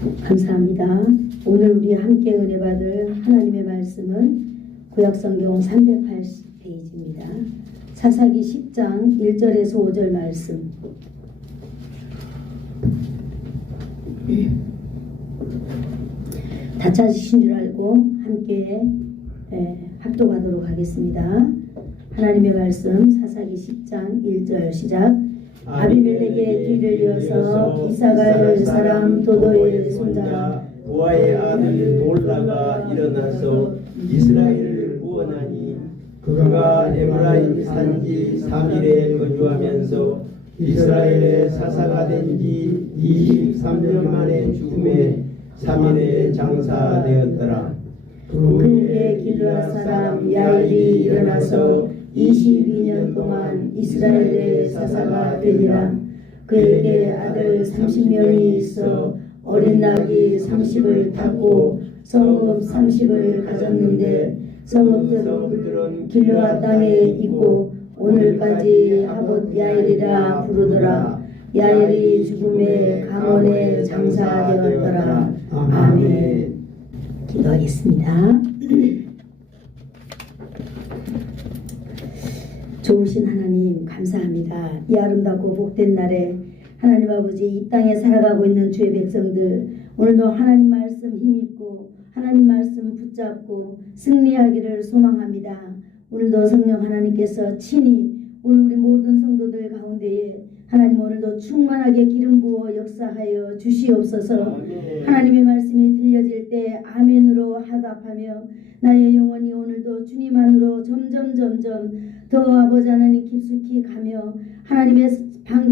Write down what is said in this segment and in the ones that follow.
감사합니다. 오늘 우리 함께 은혜 받을 하나님의 말씀은 구약성경 380페이지입니다. 사사기 10장 1절에서 5절 말씀. 다 찾으신 줄 알고 함께 합독하도록 하겠습니다. 하나님의 말씀 사사기 10장 1절 시작. 아비멜렉의 뒤를 이어서 이사갈 사람 도도의 손자 부하의 아들 돌라가 일어나서 이스라엘을 구원하니 그가 에브라임 산지 3일에 거주하면서 이스라엘의 사사가 된 지 23년 만에 죽음에 3일에 장사되었더라. 그 후에 길르앗 사람 야일이 일어나서 22년 동안 이스라엘의 사사가 되니라. 그에게 아들 30명이 있어 어린 낙이 30을 탔고 성읍 30을 가졌는데 성읍들은 길르앗 땅에 있고 오늘까지 하봇 야일이라 부르더라. 야일이 죽음의 강원에 장사되었더라. 아멘. 기도하겠습니다. 좋으신 하나님 감사합니다. 이 아름답고 복된 날에 하나님 아버지 이 땅에 살아가고 있는 주의 백성들 오늘도 하나님 말씀 힘입고 하나님 말씀 붙잡고 승리하기를 소망합니다. 오늘도 성령 하나님께서 친히 오늘 우리 모든 성도들 가운데에 하나님 오늘도 충만하게 기름 부어 역사하여 주시옵소서. 하나님의 말씀이 들려질 때 아멘으로 하답하며 나의 영혼이 오늘도 주님 안으로 점점 더 아버지 하나님 깊숙이 가며 하나님의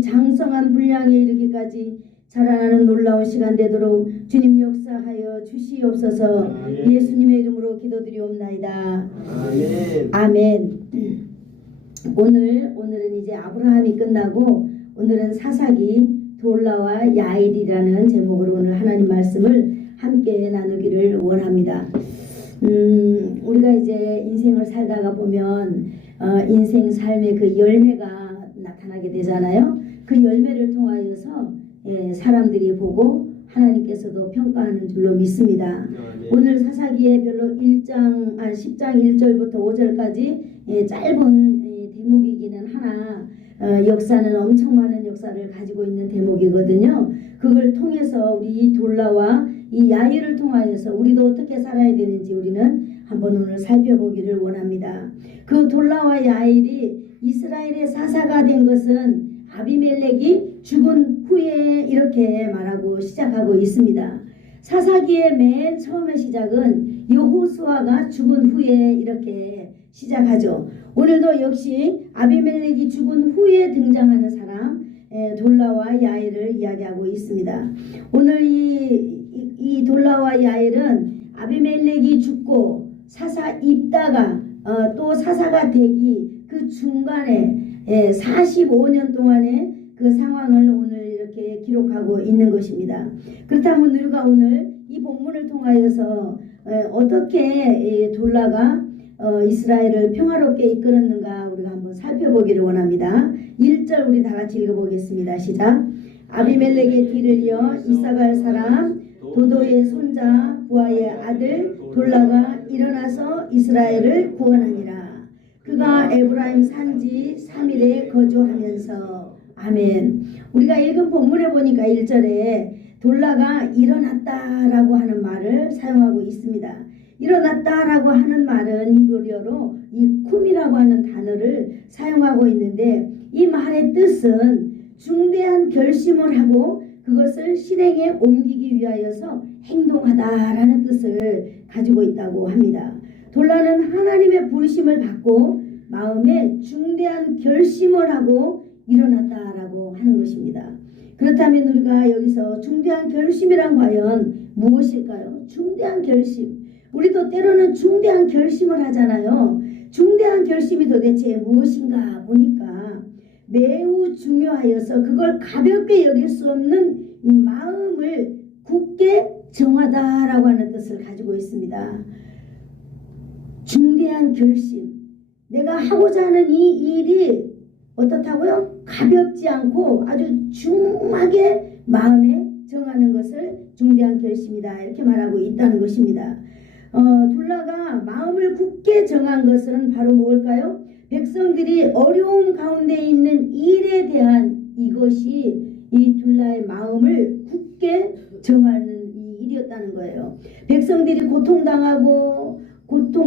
장성한 분량에 이르기까지 자라나는 놀라운 시간 되도록 주님 역사하여 주시옵소서. 예수님의 이름으로 기도드리옵나이다. 아멘. 오늘은 이제 아브라함이 끝나고 오늘은 사사기 돌라와 야일이라는 제목으로 오늘 하나님 말씀을 함께 나누기를 원합니다. 우리가 이제 인생을 살다가 보면 인생 삶의 그 열매가 나타나게 되잖아요. 그 열매를 통하여서 사람들이 보고 하나님께서도 평가하는 줄로 믿습니다. 오늘 사사기의 별로 10장 1절부터 5절까지 짧은 대목이기는 하나 역사는 엄청 많은 역사를 가지고 있는 대목이거든요. 그걸 통해서 우리 이 돌라와 이 야일을 통하여서 우리도 어떻게 살아야 되는지 우리는 한번 오늘 살펴보기를 원합니다. 그 돌라와 야일이 이스라엘의 사사가 된 것은 아비멜렉이 죽은 후에 이렇게 말하고 시작하고 있습니다. 사사기의 맨 처음의 시작은 여호수아가 죽은 후에 이렇게 시작하죠. 오늘도 역시 아비멜렉이 죽은 후에 등장하는 사람 돌라와 야일을 이야기하고 있습니다. 오늘 이 돌라와 야일은 아비멜렉이 죽고 사사 입다가 또 사사가 되기 그 중간에 45년 동안의 그 상황을 오늘 이렇게 기록하고 있는 것입니다. 그렇다면 우리가 오늘 이 본문을 통하여서 어떻게 돌라가 이스라엘을 평화롭게 이끌었는가 우리가 한번 살펴보기를 원합니다. 1절 우리 다 같이 읽어보겠습니다. 시작. 아비멜렉의 뒤를 이어 이사갈 사람 도도의 손자 부하의 아들 돌라가 일어나서 이스라엘을 구원하니라. 그가 에브라임 산지 3일에 거주하면서 아멘. 우리가 읽은 본문에 보니까 1절에 돌라가 일어났다라고 하는 말을 사용하고 있습니다. 일어났다라고 하는 말은 히브리어로 이 쿰이라고 하는 단어를 사용하고 있는데 이 말의 뜻은 중대한 결심을 하고 그것을 실행에 옮기기 위하여서 행동하다라는 뜻을 가지고 있다고 합니다. 돌라는 하나님의 부르심을 받고 마음에 중대한 결심을 하고 일어났다라고 하는 것입니다. 그렇다면 우리가 여기서 중대한 결심이란 과연 무엇일까요? 중대한 결심. 우리도 때로는 중대한 결심을 하잖아요. 중대한 결심이 도대체 무엇인가 보니까 매우 중요하여서 그걸 가볍게 여길 수 없는 마음을 굳게 정하다라고 하는 뜻을 가지고 있습니다. 중대한 결심. 내가 하고자 하는 이 일이 어떻다고요? 가볍지 않고 아주 중하게 마음에 정하는 것을 중대한 결심이다 이렇게 말하고 있다는 것입니다. 둘라가 마음을 굳게 정한 것은 바로 뭘까요? 백성들이 어려움 가운데 있는 일에 대한 이것이 이 둘라의 마음을 굳게 정하는 이 일이었다는 거예요. 백성들이 고통당하고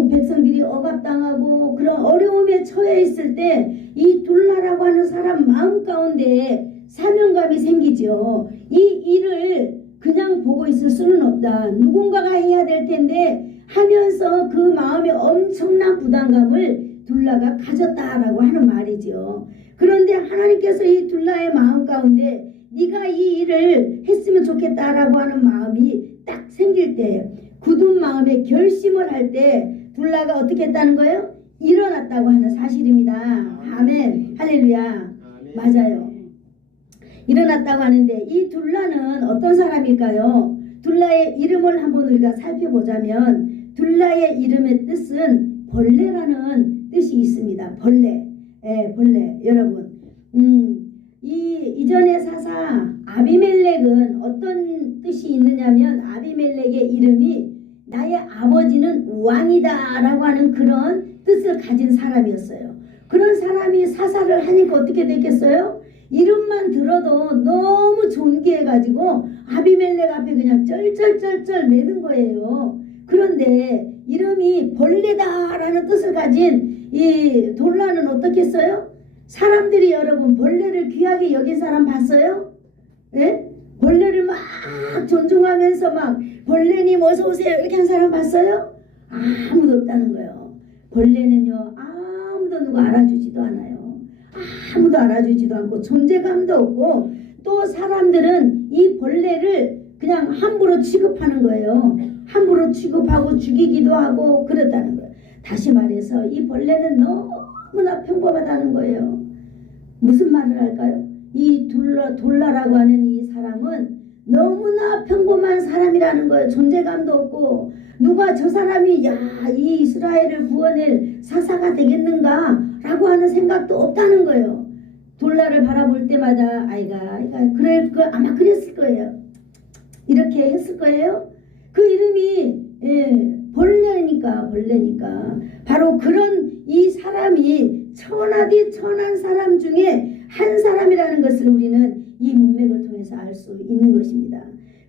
백성들이 억압당하고 그런 어려움에 처해 있을 때 이 둘라라고 하는 사람 마음 가운데 사명감이 생기죠. 이 일을 그냥 보고 있을 수는 없다. 누군가가 해야 될 텐데 하면서 그 마음에 엄청난 부담감을 둘라가 가졌다라고 하는 말이죠. 그런데 하나님께서 이 둘라의 마음 가운데 네가 이 일을 했으면 좋겠다라고 하는 마음이 딱 생길 때 굳은 마음에 결심을 할 때 둘라가 어떻게 했다는 거예요? 일어났다고 하는 사실입니다. 아멘. 할렐루야. 맞아요. 일어났다고 하는데 이 둘라는 어떤 사람일까요? 둘라의 이름을 한번 우리가 살펴보자면 둘라의 이름의 뜻은 벌레라는 뜻이 있습니다. 벌레. 벌레. 여러분. 이전의 사사 아비멜렉은 어떤 뜻이 있느냐면 아비멜렉의 이름이 나의 아버지는 왕이다 라고 하는 그런 뜻을 가진 사람이었어요. 그런 사람이 사사를 하니까 어떻게 됐겠어요? 이름만 들어도 너무 존귀해가지고 아비멜렉 앞에 그냥 쩔쩔쩔쩔 매는 거예요. 그런데 이름이 벌레다라는 뜻을 가진 이 돌라는 어떻게 했어요? 사람들이 여러분 벌레를 귀하게 여긴 사람 봤어요? 예? 벌레를 막 존중하면서 막 벌레님 어서 오세요 이렇게 한 사람 봤어요? 아무도 없다는 거예요. 벌레는요 아무도 누가 알아주지도 않아요. 아무도 알아주지도 않고 존재감도 없고 또 사람들은 이 벌레를 그냥 함부로 취급하는 거예요. 함부로 취급하고 죽이기도 하고 그렇다는 거예요. 다시 말해서 이 벌레는 너무나 평범하다는 거예요. 무슨 말을 할까요? 이 돌라라고 하는 이 사람은 너무나 평범한 사람이라는 거예요. 존재감도 없고 누가 저 사람이 이 이스라엘을 구원할 사사가 되겠는가 라고 하는 생각도 없다는 거예요. 돌라를 바라볼 때마다 아이가 아마 그랬을 거예요. 이렇게 했을 거예요. 그 이름이 벌레니까 바로 그런 이 사람이 천하디 천한 사람 중에 한 사람이라는 것을 우리는 이 문맥을 통해서 알 수 있는 것입니다.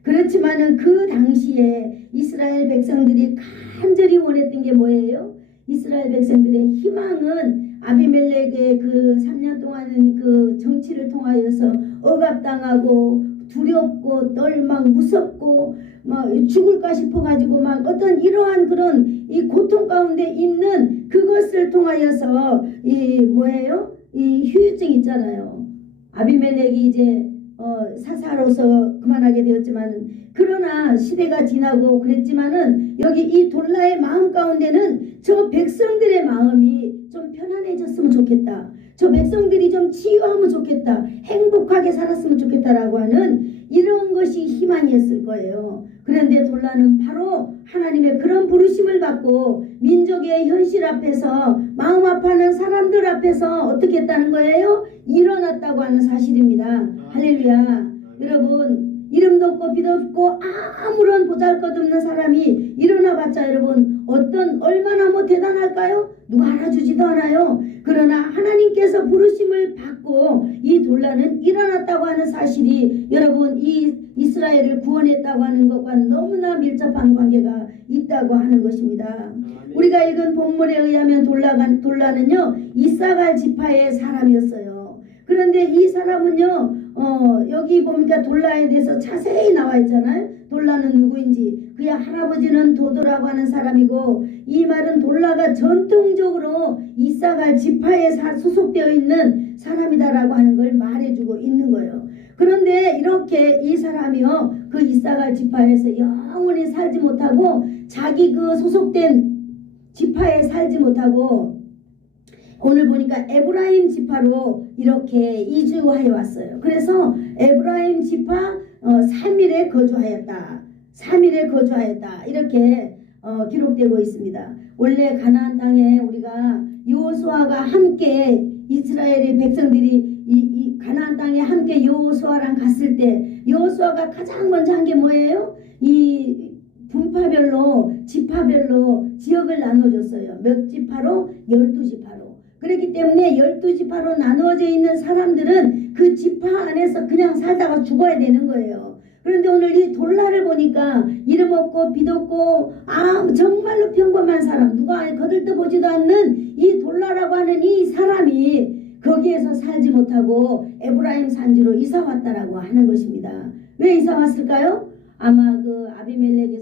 그렇지만은 그 당시에 이스라엘 백성들이 간절히 원했던 게 뭐예요? 이스라엘 백성들의 희망은 아비멜렉의 그 3년 동안은 그 정치를 통하여서 억압당하고 두렵고 떨막 무섭고 막 죽을까 싶어가지고 막 어떤 이러한 그런 이 고통 가운데 있는 그것을 통하여서 이 뭐예요? 이 휴유증 있잖아요. 아비멜렉이 이제 사사로서 그만하게 되었지만은 그러나 시대가 지나고 그랬지만은 여기 이 돌라의 마음 가운데는 저 백성들의 마음이 좀 편안해졌으면 좋겠다. 저 백성들이 좀 치유하면 좋겠다. 행복하게 살았으면 좋겠다라고 하는 이런 것이 희망이었을 거예요. 그런데 돌라는 바로 하나님의 그런 부르심을 받고 민족의 현실 앞에서 마음 아파하는 사람들 앞에서 어떻게 했다는 거예요? 일어났다고 하는 사실입니다. 할렐루야. 여러분 이름도 없고 빛도 없고 아무런 보잘것없는 사람이 일어나봤자 여러분 얼마나 대단할까요? 누가 알아주지도 않아요. 그러나 하나님께서 부르심을 받고 이 돌라는 일어났다고 하는 사실이 여러분 이 이스라엘을 구원했다고 하는 것과 너무나 밀접한 관계가 있다고 하는 것입니다. 우리가 읽은 본문에 의하면 돌라는요 이사갈 지파의 사람이었어요. 그런데 이 사람은요 여기 보니까 돌라에 대해서 자세히 나와 있잖아요. 돌라는 누구인지 그의 할아버지는 도도라고 하는 사람이고 이 말은 돌라가 전통적으로 이사갈 지파에 소속되어 있는 사람이다라고 하는 걸 말해주고 있는 거예요. 그런데 이렇게 이 사람이요 그 이사갈 지파에서 영원히 살지 못하고 자기 그 소속된 지파에 살지 못하고 오늘 보니까 에브라임 지파로 이렇게 이주하여 왔어요. 그래서 에브라임 지파 3일에 거주하였다. 3일에 거주하였다. 이렇게 기록되고 있습니다. 원래 가나안 땅에 우리가 여호수아가 함께 이스라엘의 백성들이 이 가나안 땅에 함께 여호수아랑 갔을 때 여호수아가 가장 먼저 한 게 뭐예요? 이 분파별로 지파별로 지역을 나눠줬어요. 몇 지파로? 12지파로. 그렇기 때문에 12지파로 나누어져 있는 사람들은 그 지파 안에서 그냥 살다가 죽어야 되는 거예요. 그런데 오늘 이 돌라를 보니까 이름 없고 빛 없고 정말로 평범한 사람, 누가 거들떠보지도 않는 이 돌라라고 하는 이 사람이 거기에서 살지 못하고 에브라임 산지로 이사 왔다라고 하는 것입니다. 왜 이사 왔을까요? 아마 그 아비멜렉이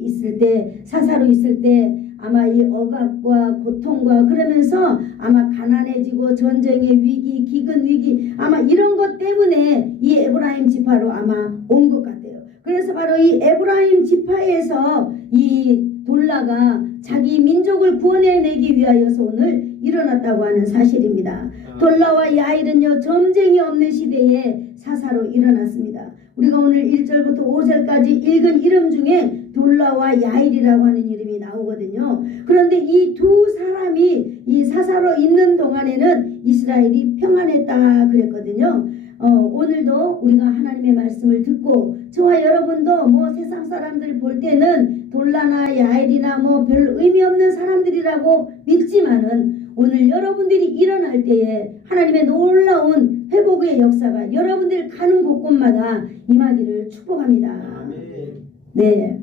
있을 때 사사로 있을 때 아마 이 억압과 고통과 그러면서 아마 가난해지고 전쟁의 위기, 기근 위기 아마 이런 것 때문에 이 에브라임 지파로 아마 온 것 같아요. 그래서 바로 이 에브라임 지파에서 이 돌라가 자기 민족을 구원해내기 위하여서 오늘 일어났다고 하는 사실입니다. 돌라와 야일은요 점쟁이 없는 시대에 사사로 일어났습니다. 우리가 오늘 1절부터 5절까지 읽은 이름 중에 돌라와 야일이라고 하는 이름이 나오거든요. 그런데 이 두 사람이 이 사사로 있는 동안에는 이스라엘이 평안했다 그랬거든요. 오늘도 우리가 하나님의 말씀을 듣고 저와 여러분도 뭐 세상 사람들 볼 때는 돌라나 야일이나 뭐 별 의미 없는 사람들이라고 믿지만은 오늘 여러분들이 일어날 때에 하나님의 놀라운 회복의 역사가 여러분들 가는 곳곳마다 임하기를 축복합니다. 아멘. 네,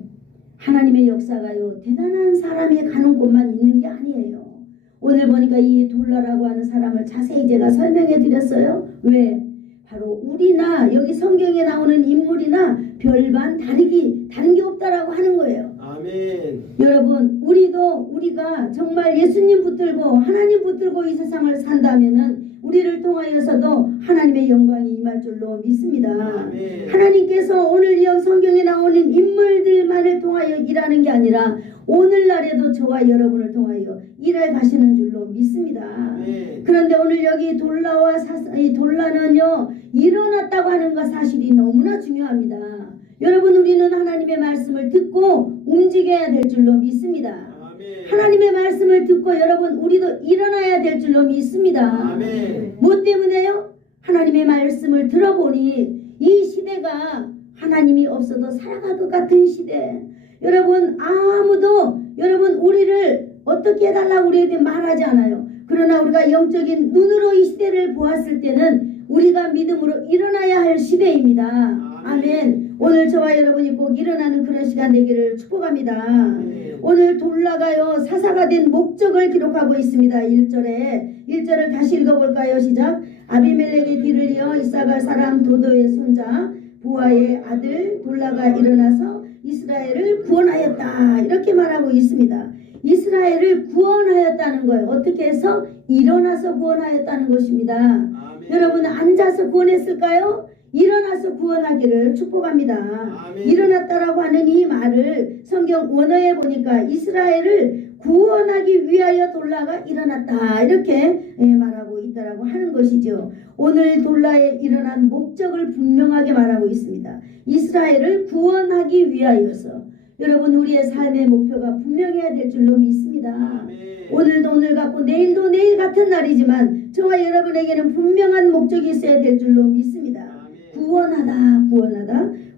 하나님의 역사가요 대단한 사람이 가는 곳만 있는 게 아니에요. 오늘 보니까 이 돌라라고 하는 사람을 자세히 제가 설명해 드렸어요. 왜? 바로 우리나 여기 성경에 나오는 인물이나 별반 다른 게 없다라고 하는 거예요. 아멘. 여러분 우리가 정말 예수님 붙들고 하나님 붙들고 이 세상을 산다면은 우리를 통하여서도 하나님의 영광이 임할 줄로 믿습니다. 아멘. 하나님께서 오늘 이 성경에 나오는 인물들만을 통하여 일하는 게 아니라 오늘날에도 저와 여러분을 통하여 일해 가시는 줄로 믿습니다. 아멘. 그런데 오늘 여기 돌라와 이 돌라는요 일어났다고 하는 것 사실이 너무나 중요합니다. 여러분 우리는 하나님의 말씀을 듣고 움직여야 될 줄로 믿습니다. 아멘. 하나님의 말씀을 듣고 여러분 우리도 일어나야 될 줄로 믿습니다. 아멘. 뭐 때문에요? 하나님의 말씀을 들어보니 이 시대가 하나님이 없어도 살아갈 것 같은 시대. 여러분 아무도 여러분 우리를 어떻게 해달라고 우리에게 말하지 않아요. 그러나 우리가 영적인 눈으로 이 시대를 보았을 때는 우리가 믿음으로 일어나야 할 시대입니다. 아멘. 오늘 저와 여러분이 꼭 일어나는 그런 시간 되기를 축복합니다. 아멘. 오늘 돌라가요 사사가 된 목적을 기록하고 있습니다. 1절을 다시 읽어볼까요? 시작. 아비멜렉의 뒤를 이어 이사갈 사람 도도의 손자 부하의 아들 돌라가 일어나서 이스라엘을 구원하였다 이렇게 말하고 있습니다. 이스라엘을 구원하였다는 거예요. 어떻게 해서? 일어나서 구원하였다는 것입니다. 아멘. 여러분 앉아서 구원했을까요? 일어나서 구원하기를 축복합니다. 아멘. 일어났다라고 하는 이 말을 성경 원어에 보니까 이스라엘을 구원하기 위하여 돌라가 일어났다 이렇게 말하고 있다라고 하는 것이죠. 오늘 돌라에 일어난 목적을 분명하게 말하고 있습니다. 이스라엘을 구원하기 위하여서 여러분 우리의 삶의 목표가 분명해야 될 줄로 믿습니다. 아멘. 오늘도 오늘 같고 내일도 내일 같은 날이지만 저와 여러분에게는 분명한 목적이 있어야 될 줄로 믿습니다.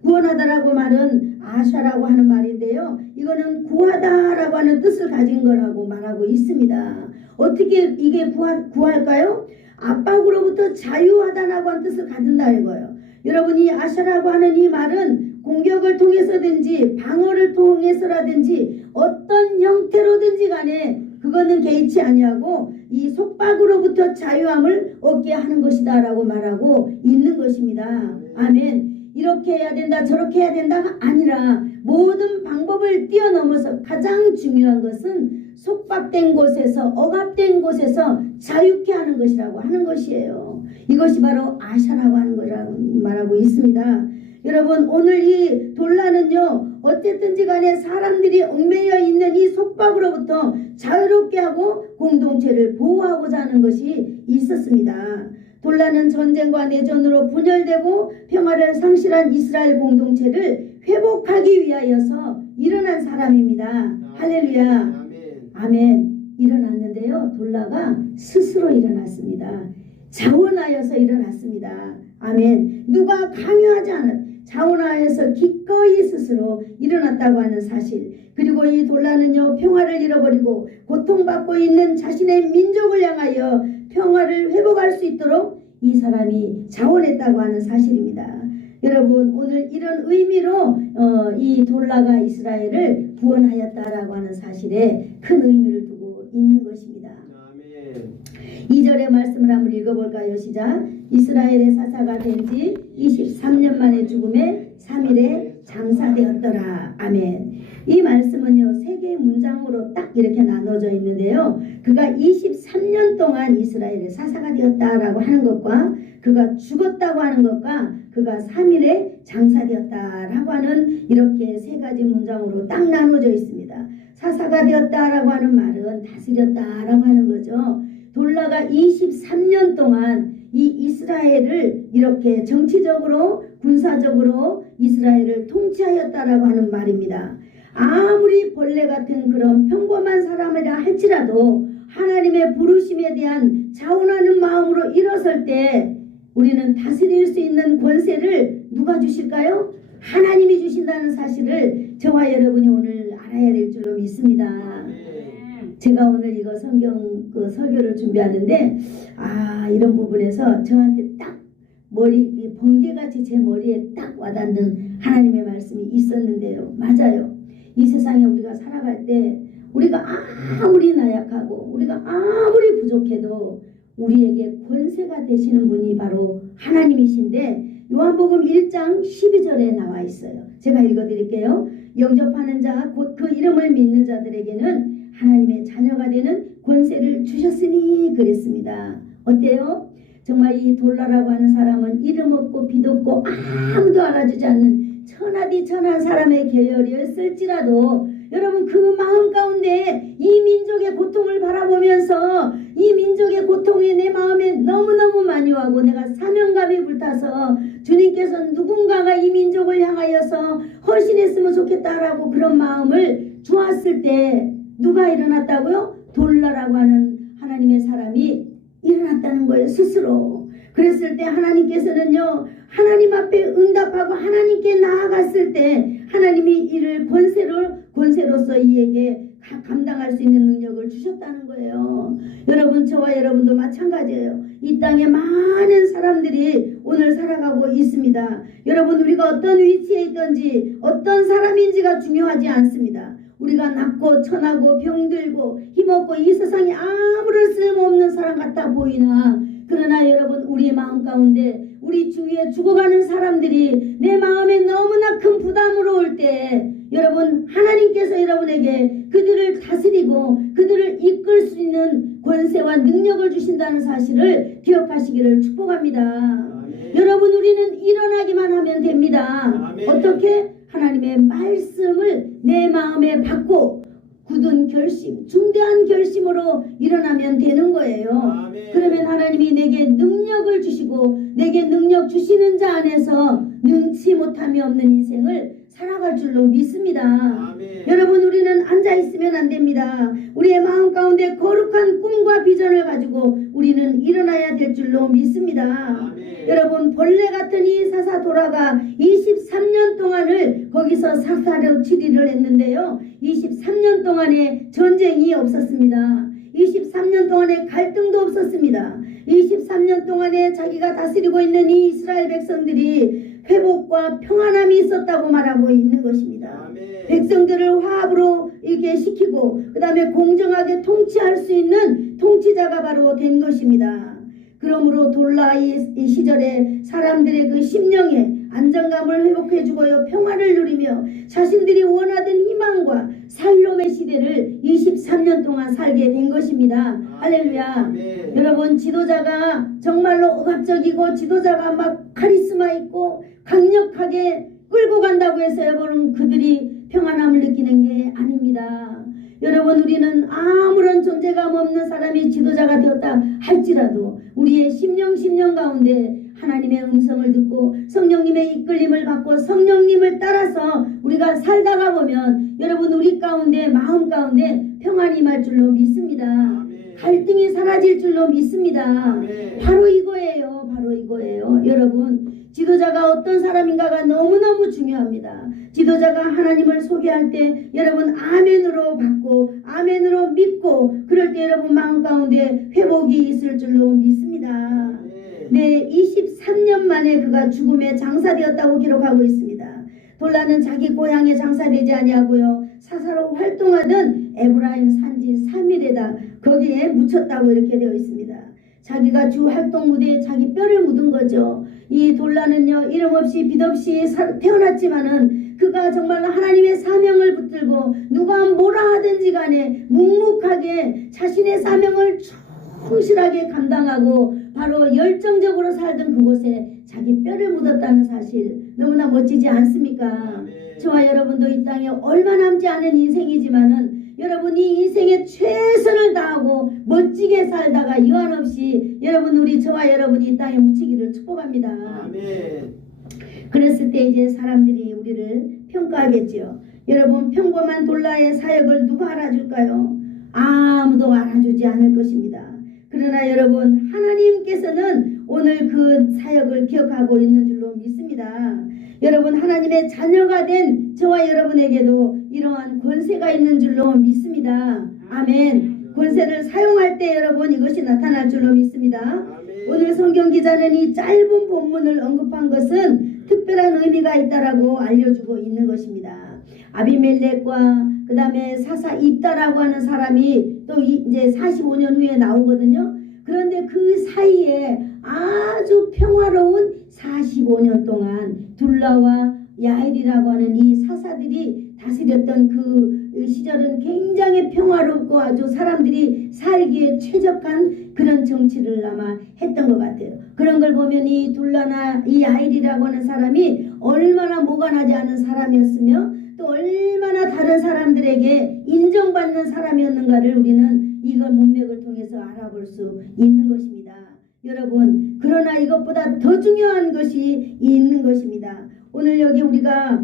구원하다라고 말은 아샤라고 하는 말인데요. 이거는 구하다라고 하는 뜻을 가진 거라고 말하고 있습니다. 어떻게 이게 구할까요? 압박으로부터 자유하다라고 하는 뜻을 가진다 이거예요. 여러분이 아샤라고 하는 이 말은 공격을 통해서든지 방어를 통해서라든지 어떤 형태로든지 간에 그거는 개의치 아니하고 이 속박으로부터 자유함을 얻게 하는 것이다 라고 말하고 있는 것입니다. 아멘. 이렇게 해야 된다 저렇게 해야 된다가 아니라 모든 방법을 뛰어넘어서 가장 중요한 것은 속박된 곳에서 억압된 곳에서 자유케 하는 것이라고 하는 것이에요. 이것이 바로 아샤라고 하는 거라고 말하고 있습니다. 여러분 오늘 이 돌라는요 어쨌든지 간에 사람들이 얽매여 있는 이 속박으로부터 자유롭게 하고 공동체를 보호하고자 하는 것이 있었습니다. 돌라는 전쟁과 내전으로 분열되고 평화를 상실한 이스라엘 공동체를 회복하기 위하여서 일어난 사람입니다. 할렐루야. 아멘. 아멘. 일어났는데요 돌라가 스스로 일어났습니다. 자원하여서 일어났습니다. 아멘. 누가 강요하지 않은 자원하여서 기꺼이 스스로 일어났다고 하는 사실, 그리고 이 돌라는요 평화를 잃어버리고 고통받고 있는 자신의 민족을 향하여 평화를 회복할 수 있도록 이 사람이 자원했다고 하는 사실입니다. 여러분, 오늘 이런 의미로 이 돌라가 이스라엘을 구원하였다라고 하는 사실에 큰 의미를 두고 있는 것입니다. 아멘. 2절의 말씀을 한번 읽어볼까요? 시작. 이스라엘의 사사가 된 지 23년 만에 죽음에 3일에 장사되었더라. 아멘. 이 말씀은요 3개의 문장으로 딱 이렇게 나눠져 있는데요, 그가 23년 동안 이스라엘의 사사가 되었다라고 하는 것과 그가 죽었다고 하는 것과 그가 3일에 장사되었다라고 하는 이렇게 3가지 문장으로 딱 나눠져 있습니다. 사사가 되었다라고 하는 말은 다스렸다라고 하는 거죠. 돌라가 23년 동안 이 이스라엘을 이렇게 정치적으로 군사적으로 이스라엘을 통치하였다라고 하는 말입니다. 아무리 벌레 같은 그런 평범한 사람이라 할지라도 하나님의 부르심에 대한 자원하는 마음으로 일어설 때 우리는 다스릴 수 있는 권세를 누가 주실까요? 하나님이 주신다는 사실을 저와 여러분이 오늘 알아야 될 줄로 믿습니다. 제가 오늘 이거 성경 설교를 준비하는데 이런 부분에서 저한테 딱 머리 번개같이 제 머리에 딱 와닿는 하나님의 말씀이 있었는데요. 맞아요. 이 세상에 우리가 살아갈 때 우리가 아무리 나약하고 우리가 아무리 부족해도 우리에게 권세가 되시는 분이 바로 하나님이신데, 요한복음 1장 12절에 나와 있어요. 제가 읽어드릴게요. 영접하는 자 곧 그 이름을 믿는 자들에게는 하나님의 자녀가 되는 권세를 주셨으니 그랬습니다. 어때요? 정말 이 돌라라고 하는 사람은 이름 없고 빛 없고 아무도 알아주지 않는 천하디천한 사람의 계열이었을지라도 여러분, 그 마음 가운데 이 민족의 고통을 바라보면서 이 민족의 고통이 내 마음에 너무너무 많이 와고 내가 사명감이 불타서 주님께서 누군가가 이 민족을 향하여서 헌신했으면 좋겠다라고 그런 마음을 주었을 때 누가 일어났다고요? 돌라라고 하는 하나님의 사람이 일어났다는 거예요, 스스로. 그랬을 때 하나님께서는요, 하나님 앞에 응답하고 하나님께 나아갔을 때 하나님이 이를 권세로서 이에게 감당할 수 있는 능력을 주셨다는 거예요. 여러분, 저와 여러분도 마찬가지예요. 이 땅에 많은 사람들이 오늘 살아가고 있습니다. 여러분, 우리가 어떤 위치에 있든지 어떤 사람인지가 중요하지 않습니다. 우리가 낮고 천하고 병들고 힘없고 이 세상에 아무런 쓸모없는 사람 같아 보이나, 그러나 여러분, 우리 마음 가운데 우리 주위에 죽어가는 사람들이 내 마음에 너무나 큰 부담으로 올 때 여러분, 하나님께서 여러분에게 그들을 다스리고 그들을 이끌 수 있는 권세와 능력을 주신다는 사실을 기억하시기를 축복합니다. 아멘. 여러분, 우리는 일어나기만 하면 됩니다. 아멘. 어떻게? 하나님의 말씀을 내 마음에 받고 굳은 결심, 중대한 결심으로 일어나면 되는 거예요. 아멘. 그러면 하나님이 내게 능력을 주시고 내게 능력 주시는 자 안에서 능치 못함이 없는 인생을 살아갈 줄로 믿습니다. 아멘. 여러분, 우리는 앉아있으면 안 됩니다. 우리의 마음 가운데 거룩한 꿈과 비전을 가지고 우리는 일어나야 될 줄로 믿습니다. 아멘. 여러분, 벌레 같은 이 사사 돌아가 23년 동안을 거기서 사사로 치리를 했는데요, 23년 동안에 전쟁이 없었습니다. 23년 동안에 갈등도 없었습니다. 23년 동안에 자기가 다스리고 있는 이 이스라엘 백성들이 회복과 평안함이 있었다고 말하고 있는 것입니다. 아멘. 백성들을 화합으로 이렇게 시키고 그 다음에 공정하게 통치할 수 있는 통치자가 바로 된 것입니다. 그러므로 돌라 이 시절에 사람들의 그 심령에 안정감을 회복해주고요, 평화를 누리며 자신들이 원하던 희망과 살롬의 시대를 23년 동안 살게 된 것입니다. 할렐루야. 아멘. 여러분, 지도자가 정말로 억압적이고 지도자가 막 카리스마 있고 강력하게 끌고 간다고 해서 여러분, 그들이 평안함을 느끼는 게 아닙니다. 여러분, 우리는 아무런 존재감 없는 사람이 지도자가 되었다 할지라도 우리의 심령 가운데 하나님의 음성을 듣고 성령님의 이끌림을 받고 성령님을 따라서 우리가 살다가 보면 여러분, 우리 가운데 마음 가운데 평안이 임할 줄로 믿습니다. 아멘. 갈등이 사라질 줄로 믿습니다. 아멘. 바로 이거예요. 바로 이거예요. 여러분, 지도자가 어떤 사람인가가 너무너무 중요합니다. 지도자가 하나님을 소개할 때 여러분 아멘으로 받고 아멘으로 믿고 그럴 때 여러분 마음 가운데 회복이 있을 줄로 믿습니다. 네, 23년 만에 그가 죽음에 장사되었다고 기록하고 있습니다. 돌라는 자기 고향에 장사되지 아니하고요, 사사로 활동하던 에브라임 산지 3일에다 거기에 묻혔다고 이렇게 되어 있습니다. 자기가 주 활동 무대에 자기 뼈를 묻은 거죠. 이 돌라는요, 이름 없이 빛 없이 태어났지만은 그가 정말로 하나님의 사명을 붙들고 누가 뭐라 하든지 간에 묵묵하게 자신의 사명을 충실하게 감당하고 바로 열정적으로 살던 그곳에 자기 뼈를 묻었다는 사실 너무나 멋지지 않습니까? 네. 저와 여러분도 이 땅에 얼마 남지 않은 인생이지만은 여러분이 인생에 최선을 다하고 멋지게 살다가 유한없이 여러분 우리 저와 여러분이 이 땅에 묻히기를 축복합니다. 아멘. 그랬을 때 이제 사람들이 우리를 평가하겠지요. 여러분, 평범한 돌라의 사역을 누가 알아줄까요? 아무도 알아주지 않을 것입니다. 그러나 여러분, 하나님께서는 오늘 그 사역을 기억하고 있는 줄로 믿습니다. 여러분, 하나님의 자녀가 된 저와 여러분에게도 이러한 권세가 있는 줄로 믿습니다. 아멘. 권세를 사용할 때 여러분 이것이 나타날 줄로 믿습니다. 아멘. 오늘 성경 기자는 이 짧은 본문을 언급한 것은 특별한 의미가 있다라고 알려주고 있는 것입니다. 아비멜렉과 그 다음에 사사 입다라고 하는 사람이 또 이제 45년 후에 나오거든요. 그런데 그 사이에 아주 평화로운 45년 동안 둘라와 야엘이라고 하는 이 사사들이 다스렸던 그 시절은 굉장히 평화롭고 아주 사람들이 살기에 최적한 그런 정치를 아마 했던 것 같아요. 그런 걸 보면 이 둘라나 이 야엘이라고 하는 사람이 얼마나 모관하지 않은 사람이었으며 또 얼마나 다른 사람들에게 인정받는 사람이었는가를 우리는 이걸 문맥을 통해서 알아볼 수 있는 것입니다. 여러분, 그러나 이것보다 더 중요한 것이 있는 것입니다. 오늘 여기 우리가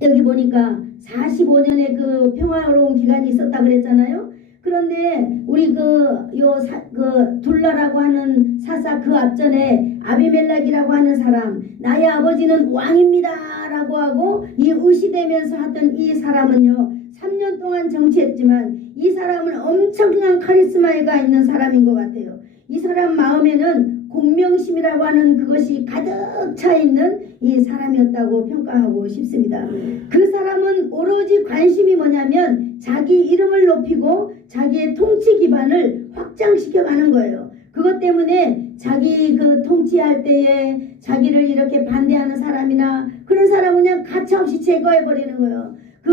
여기 보니까 45년의 그 평화로운 기간이 있었다 그랬잖아요. 그런데 우리 그 둘라라고 하는 사사 그 앞전에 아비멜렉이라고 하는 사람, 나의 아버지는 왕입니다라고 하고 이 의시되면서 하던 이 사람은요, 3년 동안 정치했지만 이 사람은 엄청난 카리스마가 있는 사람인 것 같아요. 이 사람 마음에는 공명심이라고 하는 그것이 가득 차 있는 이 사람이었다고 평가하고 싶습니다. 그 사람은 오로지 관심이 뭐냐면 자기 이름을 높이고 자기의 통치 기반을 확장시켜 가는 거예요. 그것 때문에 자기 그 통치할 때에 자기를 이렇게 반대하는 사람이나 그런 사람은 그냥 가차없이 제거해 버리는 거예요. 그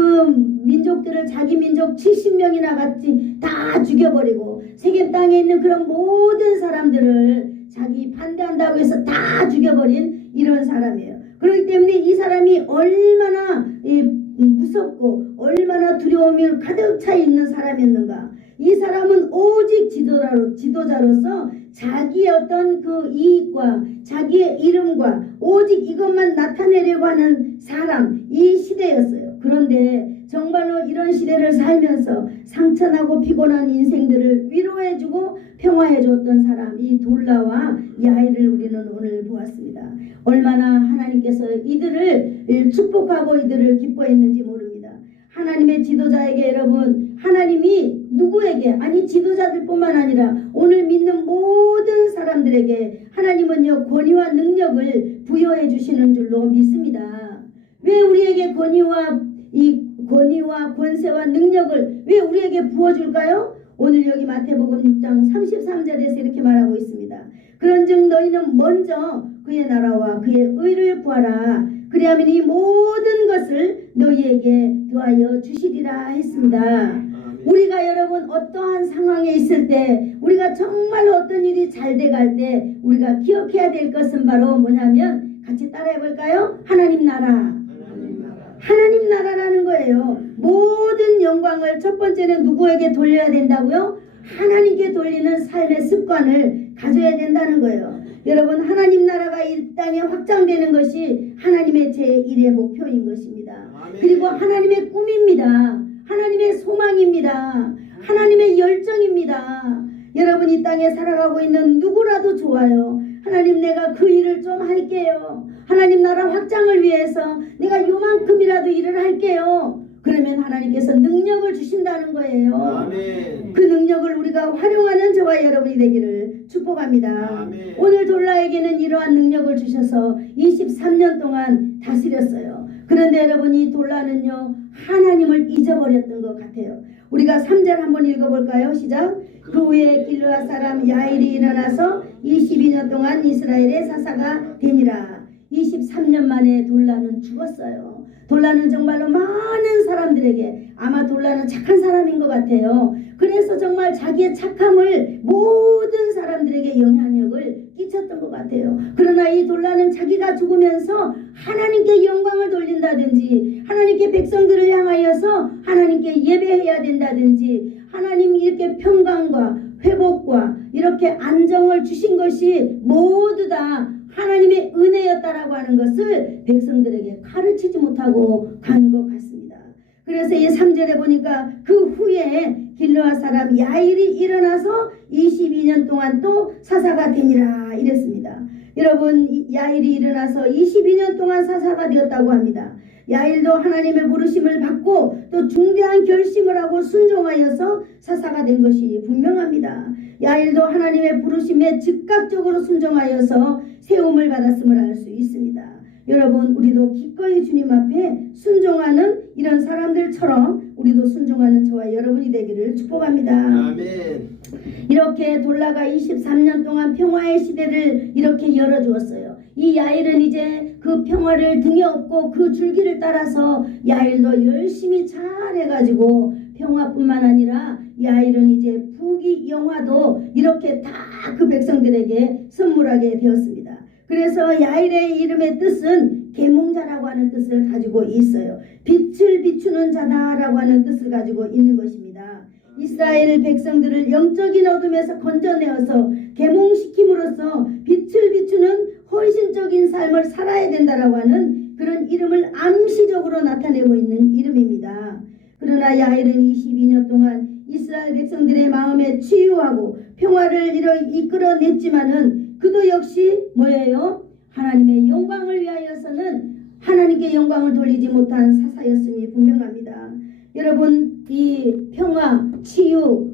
민족들을 자기 민족 70명이나 같이 다 죽여버리고 세계 땅에 있는 그런 모든 사람들을 자기 반대한다고 해서 다 죽여버린 이런 사람이에요. 그렇기 때문에 이 사람이 얼마나 무섭고 얼마나 두려움이 가득 차 있는 사람이었는가. 이 사람은 오직 지도자로서 자기의 어떤 그 이익과 자기의 이름과 오직 이것만 나타내려고 하는 사람, 이 시대였어요. 그런데 정말로 이런 시대를 살면서 상처나고 피곤한 인생들을 위로해주고 평화해줬던 사람, 이 돌라와 야엘을 우리는 오늘 보았습니다. 얼마나 하나님께서 이들을 축복하고 이들을 기뻐했는지 모릅니다. 하나님의 지도자에게 여러분, 하나님이 누구에게, 아니 지도자들뿐만 아니라 오늘 믿는 모든 사람들에게 하나님은요 권위와 능력을 부여해 주시는 줄로 믿습니다. 왜 우리에게 권위와 권세와 능력을 왜 우리에게 부어줄까요? 오늘 여기 마태복음 6장 33절에서 이렇게 말하고 있습니다. 그런즉 너희는 먼저 그의 나라와 그의 의를 구하라. 그리하면 이 모든 것을 너희에게 더하여 주시리라 했습니다. 우리가 여러분 어떠한 상황에 있을 때, 우리가 정말로 어떤 일이 잘 돼갈 때 우리가 기억해야 될 것은 바로 뭐냐면, 같이 따라해 볼까요? 하나님 나라. 하나님 나라라는 거예요. 모든 영광을 첫 번째는 누구에게 돌려야 된다고요? 하나님께 돌리는 삶의 습관을 가져야 된다는 거예요. 여러분, 하나님 나라가 이 땅에 확장되는 것이 하나님의 제1의 목표인 것입니다. 그리고 하나님의 꿈입니다. 하나님의 소망입니다. 하나님의 열정입니다. 여러분 이 땅에 살아가고 있는 누구라도 좋아요. 하나님 내가 그 일을 좀 할게요. 하나님 나라 확장을 위해서 내가 요만큼이라도 일을 할게요. 그러면 하나님께서 능력을 주신다는 거예요. 아멘. 그 능력을 우리가 활용하는 저와 여러분이 되기를 축복합니다. 아멘. 오늘 돌라에게는 이러한 능력을 주셔서 23년 동안 다스렸어요. 그런데 여러분 이 돌라는요 하나님을 잊어버렸던 것 같아요. 우리가 3절 한번 읽어볼까요? 시작. 그 후에 길르앗 사람 야일이 일어나서 22년 동안 이스라엘의 사사가 되니라. 23년 만에 돌라는 죽었어요. 돌라는 정말로 많은 사람들에게 아마 돌라는 착한 사람인 것 같아요. 그래서 정말 자기의 착함을 모든 사람들에게 영향력을 끼쳤던 것 같아요. 그러나 이 돌라는 자기가 죽으면서 하나님께 영광을 돌린다든지 하나님께 백성들을 향하여서 하나님께 예배해야 된다든지 하나님 이렇게 평강과 회복과 이렇게 안정을 주신 것이 모두 다 하나님의 은혜였다라고 하는 것을 백성들에게 가르치지 못하고 간 것 같습니다. 그래서 이 3절에 보니까 그 후에 길르앗 사람 야일이 일어나서 22년 동안 또 사사가 되니라 이랬습니다. 여러분 야일이 일어나서 22년 동안 사사가 되었다고 합니다. 야일도 하나님의 부르심을 받고 또 중대한 결심을 하고 순종하여서 사사가 된 것이 분명합니다. 야일도 하나님의 부르심에 즉각적으로 순종하여서 세움을 받았음을 알 수 있습니다. 여러분 우리도 기꺼이 주님 앞에 순종하는 이런 사람들처럼 우리도 순종하는 저와 여러분이 되기를 축복합니다. 아멘. 이렇게 돌라가 23년 동안 평화의 시대를 이렇게 열어주었어요. 이 야일은 이제 그 평화를 등에 업고 그 줄기를 따라서 야일도 열심히 잘해가지고 평화뿐만 아니라 야일은 이제 부귀 영화도 이렇게 다 그 백성들에게 선물하게 되었습니다. 그래서 야일의 이름의 뜻은 계몽자라고 하는 뜻을 가지고 있어요. 빛을 비추는 자다라고 하는 뜻을 가지고 있는 것입니다. 이스라엘 백성들을 영적인 어둠에서 건져내어서 계몽시킴으로써 빛을 비추는 헌신적인 삶을 살아야 된다라고 하는 그런 이름을 암시적으로 나타내고 있는 이름입니다. 그러나 야일은 22년 동안 이스라엘 백성들의 마음에 치유하고 평화를 이끌어냈지만은 그도 역시 뭐예요? 하나님의 영광을 위하여서는 하나님께 영광을 돌리지 못한 사사였음이 분명합니다. 여러분 이 평화, 치유,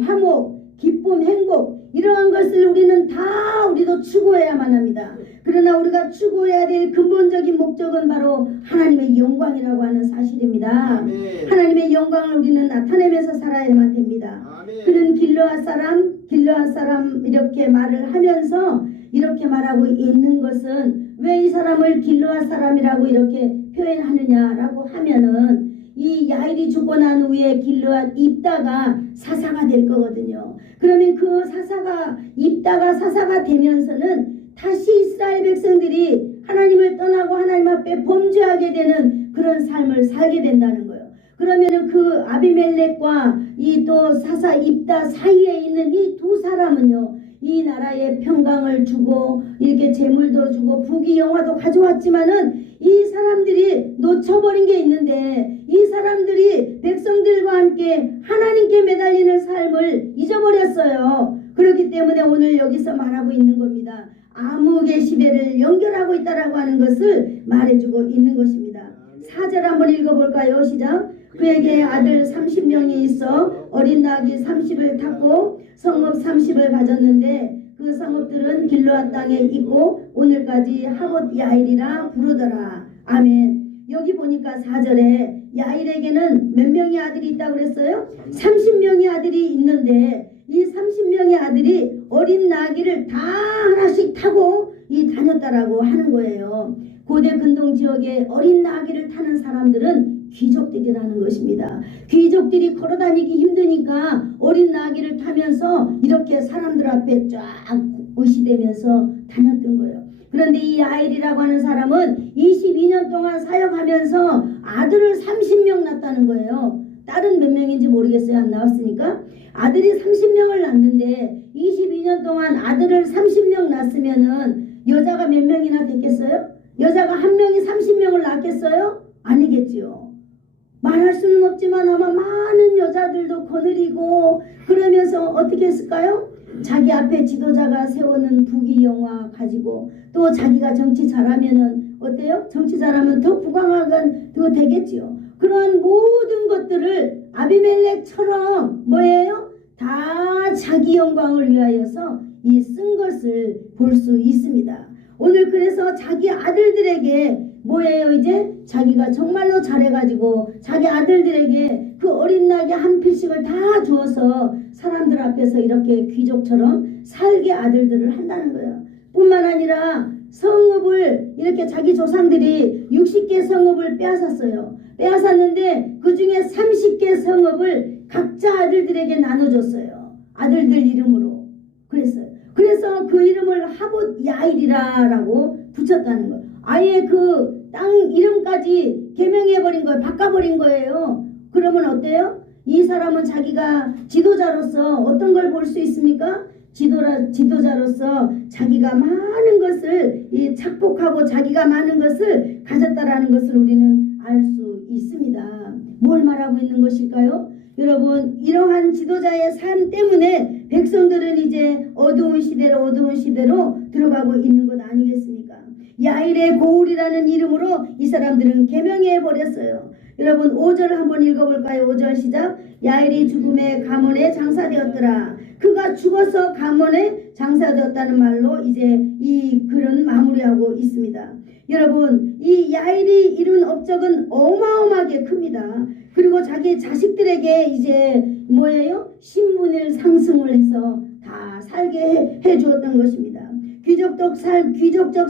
화목, 기쁨, 행복 이러한 것을 우리는 다 우리도 추구해야만 합니다. 그러나 우리가 추구해야 될 근본적인 목적은 바로 하나님의 영광이라고 하는 사실입니다. 아멘. 하나님의 영광을 우리는 나타내면서 살아야만 됩니다. 아멘. 그는 길르앗 사람 이렇게 말을 하면서 이렇게 말하고 있는 것은 왜 이 사람을 길르앗 사람이라고 이렇게 표현하느냐라고 하면은 이 야일이 죽고 난 후에 길르앗 입다가 사사가 될 거거든요. 그러면 그 사사가 입다가 사사가 되면서는 다시 이스라엘 백성들이 하나님을 떠나고 하나님 앞에 범죄하게 되는 그런 삶을 살게 된다는 거예요. 그러면은 그 아비멜렉과 이 또 사사 입다 사이에 있는 이 두 사람은요, 이 나라에 평강을 주고 이렇게 재물도 주고 부귀 영화도 가져왔지만은 이 사람들이 놓쳐버린 게 있는데 이 사람들이 백성들과 함께 하나님께 매달리는 삶을 잊어버렸어요. 그렇기 때문에 오늘 여기서 말하고 있는 겁니다. 암흑의 시대를 연결하고 있다라고 하는 것을 말해주고 있는 것입니다. 4절 한번 읽어볼까요? 시작. 그에게 아들 30명이 있어 어린 낙이 30을 탔고 성읍 30을 가졌는데 그 성읍들은 길르앗 땅에 있고 오늘까지 하봇 야일이라 부르더라. 아멘. 여기 보니까 4절에 야일에게는 몇 명의 아들이 있다고 그랬어요? 30명의 아들이 있는데 이 30명의 아들이 어린 나귀를 다 하나씩 타고 다녔다라고 하는 거예요. 고대 근동 지역에 어린 나귀를 타는 사람들은 귀족들이라는 것입니다. 귀족들이 걸어다니기 힘드니까 어린 나귀를 타면서 이렇게 사람들 앞에 쫙 의시되면서 다녔던 거예요. 그런데 이 야일이라고 하는 사람은 22년 동안 사역하면서 아들을 30명 낳았다는 거예요. 딸은 몇 명인지 모르겠어요. 안 나왔으니까. 아들이 30명을 낳는데 22년 동안 아들을 30명 낳았으면은 여자가 몇 명이나 됐겠어요? 여자가 한 명이 30명을 낳겠어요? 아니겠지요. 말할 수는 없지만 아마 많은 여자들도 거느리고 그러면서 어떻게 했을까요? 자기 앞에 지도자가 세우는 부귀영화 가지고 또 자기가 정치 잘하면은 어때요? 정치 잘하면 더 부강하건 더 되겠지요. 그러한 모든 것들을 아비멜렉처럼 뭐예요? 다 자기 영광을 위하여서 이 쓴 것을 볼 수 있습니다. 오늘 그래서 자기 아들들에게 뭐예요? 이제 자기가 정말로 잘해가지고 자기 아들들에게 그 어린 낙이 한 필씩을 다 주어서 사람들 앞에서 이렇게 귀족처럼 살게 아들들을 한다는 거예요. 뿐만 아니라 성읍을 이렇게 자기 조상들이 60개 성읍을 빼앗았어요. 빼앗았는데 그 중에 30개 성읍을 각자 아들들에게 나눠줬어요. 아들들 이름으로. 그래서 그 이름을 하봇 야일이라고 붙였다는 거예요. 아예 그 땅 이름까지 개명해버린 거예요. 바꿔버린 거예요. 그러면 어때요? 이 사람은 자기가 지도자로서 어떤 걸 볼 수 있습니까? 지도자로서 자기가 많은 것을 착복하고 자기가 많은 것을 가졌다라는 것을 우리는 알 수 있습니다. 뭘 말하고 있는 것일까요? 여러분, 이러한 지도자의 삶 때문에 백성들은 이제 어두운 시대로 들어가고 있는 것 아니겠습니까? 야일의 고울이라는 이름으로 이 사람들은 개명해 버렸어요. 여러분 5절 한번 읽어볼까요? 5절 시작. 야일이 죽음의 가문에 장사되었더라. 그가 죽어서 가문에 장사되었다는 말로 이제 이 글은 마무리하고 있습니다. 여러분 이 야일이 이룬 업적은 어마어마하게 큽니다. 그리고 자기 자식들에게 이제 뭐예요? 신분을 상승을 해서 다 살게 해 주었던 것입니다. 귀족적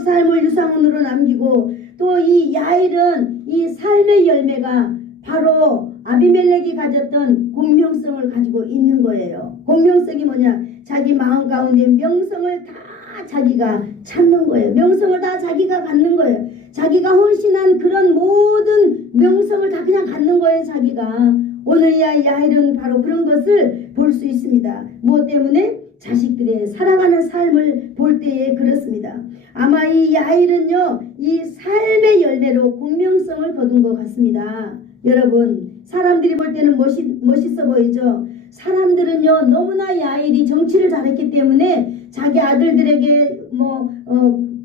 삶을 유산으로 남기고 또 이 야일은 이 삶의 열매가 바로 아비멜렉이 가졌던 공명성을 가지고 있는 거예요. 공명성이 뭐냐? 자기 마음 가운데 명성을 다 자기가 찾는 거예요. 명성을 다 자기가 갖는 거예요. 자기가 헌신한 그런 모든 명성을 다 그냥 갖는 거예요. 자기가. 오늘 이 야일은 바로 그런 것을 볼 수 있습니다. 무엇 때문에? 자식들의 살아가는 삶을 볼 때에 그렇습니다. 아마 이 야일은요, 이 삶의 열매로 공명성을 거둔 것 같습니다. 여러분, 사람들이 볼 때는 멋있어 보이죠? 사람들은요, 너무나 야일이 정치를 잘했기 때문에 자기 아들들에게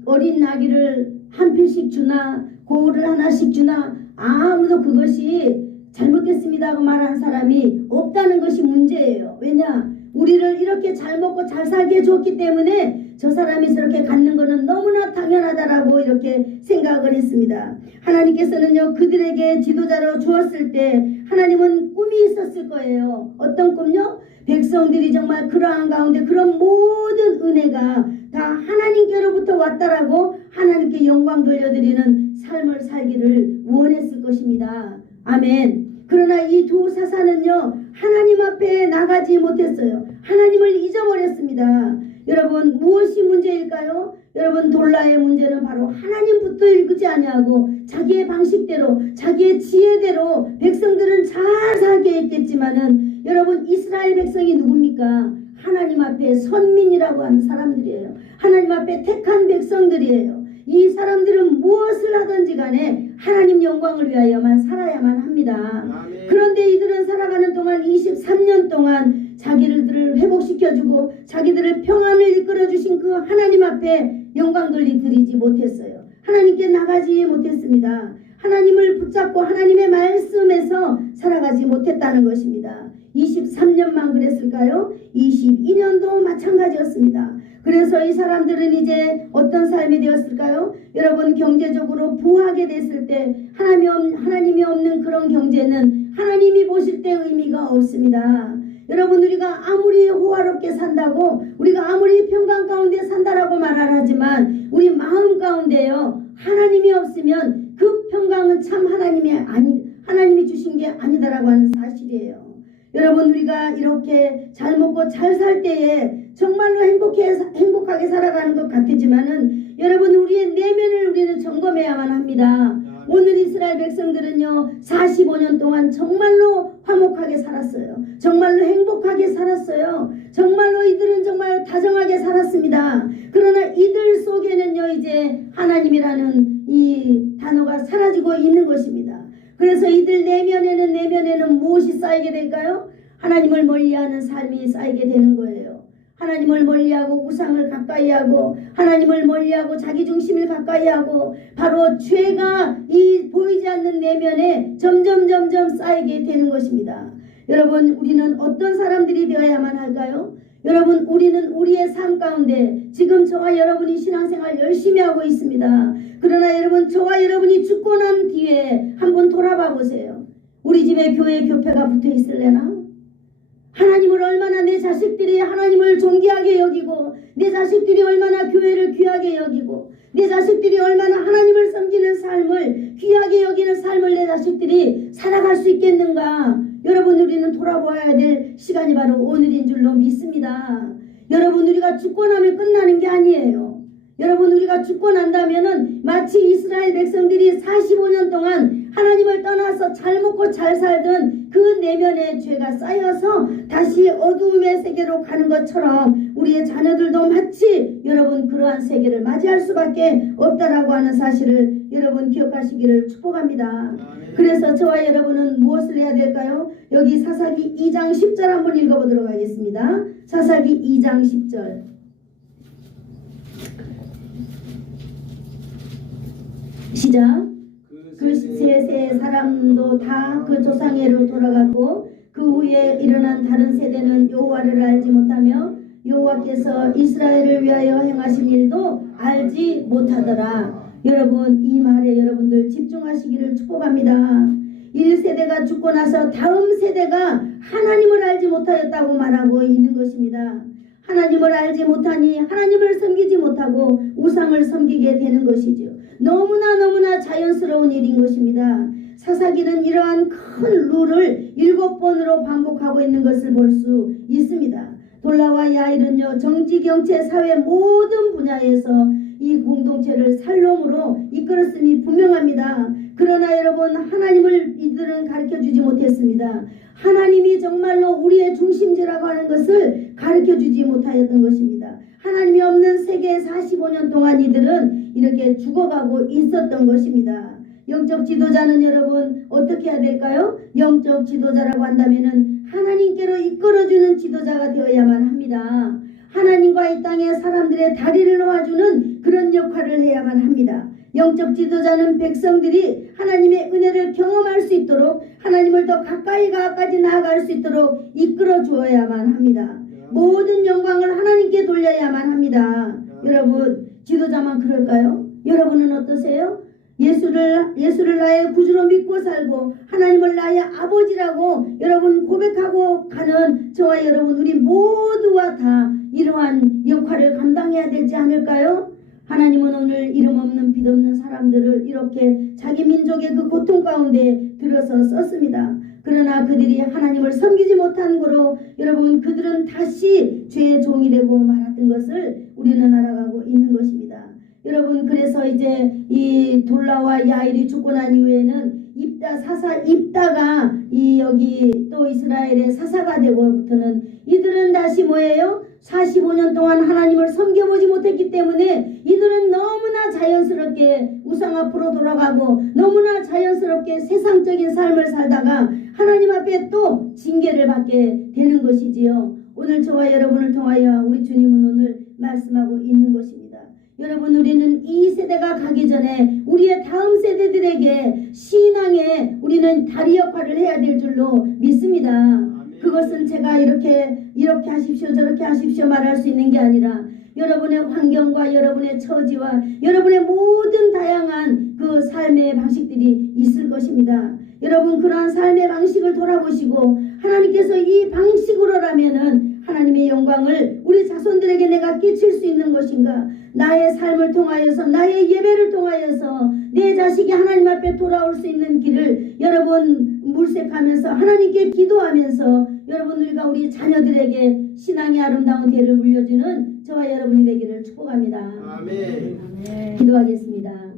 어린 나귀를 한 필씩 주나, 고울을 하나씩 주나, 아무도 그것이 잘못됐습니다 하고 말하는 사람이 없다는 것이 문제예요. 왜냐? 우리를 이렇게 잘 먹고 잘 살게 해줬기 때문에 저 사람이 저렇게 갖는 것은 너무나 당연하다라고 이렇게 생각을 했습니다. 하나님께서는요 그들에게 지도자로 주었을 때 하나님은 꿈이 있었을 거예요. 어떤 꿈요? 백성들이 정말 그러한 가운데 그런 모든 은혜가 다 하나님께로부터 왔다라고 하나님께 영광 돌려드리는 삶을 살기를 원했을 것입니다. 아멘. 그러나 이 두 사사는요 하나님 앞에 나가지 못했어요. 하나님을 잊어버렸습니다. 여러분 무엇이 문제일까요? 여러분 돌라의 문제는 바로 하나님부터 읽지 아니하고 자기의 방식대로 자기의 지혜대로 백성들은 잘 살게 했겠지만은 여러분 이스라엘 백성이 누굽니까? 하나님 앞에 선민이라고 하는 사람들이에요. 하나님 앞에 택한 백성들이에요. 이 사람들은 무엇을 하든지 간에 하나님 영광을 위하여만 살아야만 합니다. 아멘. 그런데 이들은 살아가는 동안 23년 동안 자기들을 회복시켜주고 자기들을 평안을 이끌어주신 그 하나님 앞에 영광 드리지 못했어요. 하나님께 나가지 못했습니다. 하나님을 붙잡고 하나님의 말씀에서 살아가지 못했다는 것입니다. 23년만 그랬을까요? 22년도 마찬가지였습니다. 그래서 이 사람들은 이제 어떤 삶이 되었을까요? 여러분 경제적으로 부하게 됐을 때 하나님이 없는 그런 경제는 하나님이 보실 때 의미가 없습니다. 여러분 우리가 아무리 호화롭게 산다고 우리가 아무리 평강 가운데 산다라고 말을 하지만 우리 마음 가운데요 하나님이 없으면 그 평강은 참 하나님이 주신 게 아니다라고 하는 사실이에요. 여러분 우리가 이렇게 잘 먹고 잘 살 때에 정말로 행복하게 살아가는 것 같지만은 여러분 우리의 내면을 우리는 점검해야만 합니다. 오늘 이스라엘 백성들은요 45년 동안 정말로 화목하게 살았어요. 정말로 행복하게 살았어요. 정말로 이들은 정말 다정하게 살았습니다. 그러나 이들 속에는요 이제 하나님이라는 이 단어가 사라지고 있는 것입니다. 그래서 이들 내면에는 무엇이 쌓이게 될까요? 하나님을 멀리하는 삶이 쌓이게 되는 거예요. 하나님을 멀리하고 우상을 가까이하고 하나님을 멀리하고 자기중심을 가까이하고 바로 죄가 이 보이지 않는 내면에 점점 쌓이게 되는 것입니다. 여러분, 우리는 어떤 사람들이 되어야만 할까요? 여러분, 우리는 우리의 삶 가운데 지금 저와 여러분이 신앙생활 열심히 하고 있습니다. 그러나 여러분, 저와 여러분이 죽고 난 뒤에 한번 돌아봐 보세요. 우리 집에 교회 교패가 붙어 있을래나? 하나님을 얼마나 내 자식들이 하나님을 존귀하게 여기고 내 자식들이 얼마나 교회를 귀하게 여기고 내 자식들이 얼마나 하나님을 섬기는 삶을 귀하게 여기는 삶을 내 자식들이 살아갈 수 있겠는가? 여러분, 우리는 돌아보아야 될 시간이 바로 오늘인 줄로 믿습니다. 여러분, 우리가 죽고 나면 끝나는 게 아니에요. 여러분, 우리가 죽고 난다면은 마치 이스라엘 백성들이 45년 동안 하나님을 떠나서 잘 먹고 잘 살던 그 내면의 죄가 쌓여서 다시 어두움의 세계로 가는 것처럼 우리의 자녀들도 마치 여러분 그러한 세계를 맞이할 수밖에 없다라고 하는 사실을 여러분 기억하시기를 축복합니다. 그래서 저와 여러분은 무엇을 해야 될까요? 여기 사사기 2장 10절 한번 읽어보도록 하겠습니다. 사사기 2장 10절. 시작. 그 세 사람도 다 그 조상회로 돌아갔고 그 후에 일어난 다른 세대는 여호와를 알지 못하며 여호와께서 이스라엘을 위하여 행하신 일도 알지 못하더라. 여러분, 이 말에 여러분들 집중하시기를 축복합니다. 1세대가 죽고 나서 다음 세대가 하나님을 알지 못하였다고 말하고 있는 것입니다. 하나님을 알지 못하니 하나님을 섬기지 못하고 우상을 섬기게 되는 것이죠. 너무나 자연스러운 일인 것입니다. 사사기는 이러한 큰 룰을 7번으로 반복하고 있는 것을 볼 수 있습니다. 돌라와 야일은요, 정치, 경제, 사회 모든 분야에서 이 공동체를 살롱으로 이끌었음이 분명합니다. 그러나 여러분, 하나님을 이들은 가르쳐주지 못했습니다. 하나님이 정말로 우리의 중심지라고 하는 것을 가르쳐주지 못하였던 것입니다. 하나님이 없는 세계 45년 동안 이들은 이렇게 죽어가고 있었던 것입니다. 영적 지도자는 여러분 어떻게 해야 될까요? 영적 지도자라고 한다면은 하나님께로 이끌어주는 지도자가 되어야만 합니다. 하나님과 이 땅의 사람들의 다리를 놓아주는 그런 역할을 해야만 합니다. 영적 지도자는 백성들이 하나님의 은혜를 경험할 수 있도록 하나님을 더 가까이 나아갈 수 있도록 이끌어 주어야만 합니다. 모든 영광을 하나님께 돌려야만 합니다. 여러분, 지도자만 그럴까요? 여러분은 어떠세요? 예수를 나의 구주로 믿고 살고 하나님을 나의 아버지라고 여러분 고백하고 가는 저와 여러분, 우리 모두와 다 이러한 역할을 감당해야 되지 않을까요? 하나님은 오늘 이름 없는 빛 없는 사람들을 이렇게 자기 민족의 그 고통 가운데 들어서 썼습니다. 그러나 그들이 하나님을 섬기지 못한 거로 여러분, 그들은 다시 죄의 종이 되고 말았던 것을 우리는 알아가고 있는 것입니다. 여러분, 그래서 이제 이 돌라와 야일이 죽고 난 이후에는 입다가 여기 또 이스라엘의 사사가 되고부터는 이들은 다시 뭐예요? 45년 동안 하나님을 섬겨보지 못했기 때문에 이들은 너무나 자연스럽게 우상 앞으로 돌아가고 너무나 자연스럽게 세상적인 삶을 살다가 하나님 앞에 또 징계를 받게 되는 것이지요. 오늘 저와 여러분을 통하여 우리 주님은 오늘 말씀하고 있는 것입니다. 여러분, 우리는 이 세대가 가기 전에 우리의 다음 세대들에게 신앙에 우리는 다리 역할을 해야 될 줄로 믿습니다. 그것은 제가 이렇게 하십시오 저렇게 하십시오 말할 수 있는 게 아니라 여러분의 환경과 여러분의 처지와 여러분의 모든 다양한 그 삶의 방식들이 있을 것입니다. 여러분, 그러한 삶의 방식을 돌아보시고 하나님께서 이 방식으로라면은 하나님의 영광을 우리 자손들에게 내가 끼칠 수 있는 것인가? 나의 삶을 통하여서 나의 예배를 통하여서 내 자식이 하나님 앞에 돌아올 수 있는 길을 여러분 물색하면서 하나님께 기도하면서 여러분, 우리가 우리 자녀들에게 신앙의 아름다운 대를 물려주는 저와 여러분이 되기를 축복합니다. 아멘. 기도하겠습니다.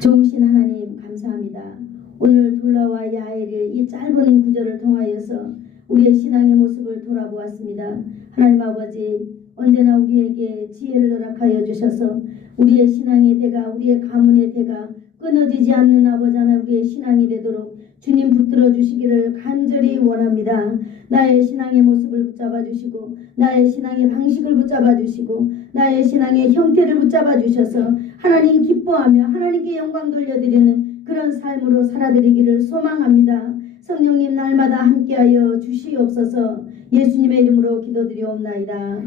좋으신 하나님, 감사합니다. 오늘 돌라와 야엘의 이 짧은 구절을 통하여서 우리의 신앙의 모습을 돌아보았습니다. 하나님 아버지, 언제나 우리에게 지혜를 허락하여 주셔서 우리의 신앙의 대가, 우리의 가문의 대가 끊어지지 않는 아버지 하나님의 신앙이 되도록 주님 붙들어 주시기를 간절히 원합니다. 나의 신앙의 모습을 붙잡아 주시고 나의 신앙의 방식을 붙잡아 주시고 나의 신앙의 형태를 붙잡아 주셔서 하나님 기뻐하며 하나님께 영광 돌려드리는 그런 삶으로 살아드리기를 소망합니다. 성령님 날마다 함께하여 주시옵소서. 예수님의 이름으로 기도드리옵나이다.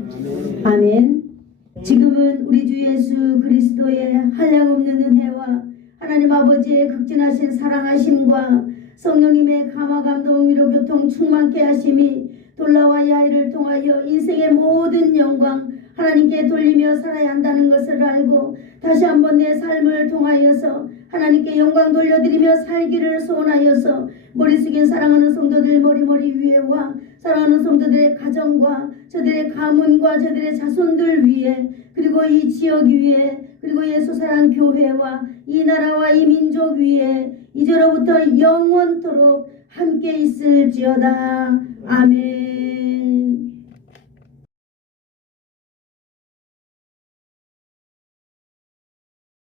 아멘. 지금은 우리 주 예수 그리스도의 한량없는 은혜와 하나님 아버지의 극진하신 사랑하심과 성령님의 감화 감동 위로 교통 충만케 하심이 돌라와 야이를 통하여 인생의 모든 영광 하나님께 돌리며 살아야 한다는 것을 알고 다시 한번 내 삶을 통하여서 하나님께 영광 돌려드리며 살기를 소원하여서 머릿속에 사랑하는 성도들 머리 위에와 사랑하는 성도들의 가정과 저들의 가문과 저들의 자손들 위에 그리고 이 지역 위에 그리고 예수사랑 교회와 이 나라와 이 민족 위에 이제로부터 영원토록 함께 있을지어다. 아멘.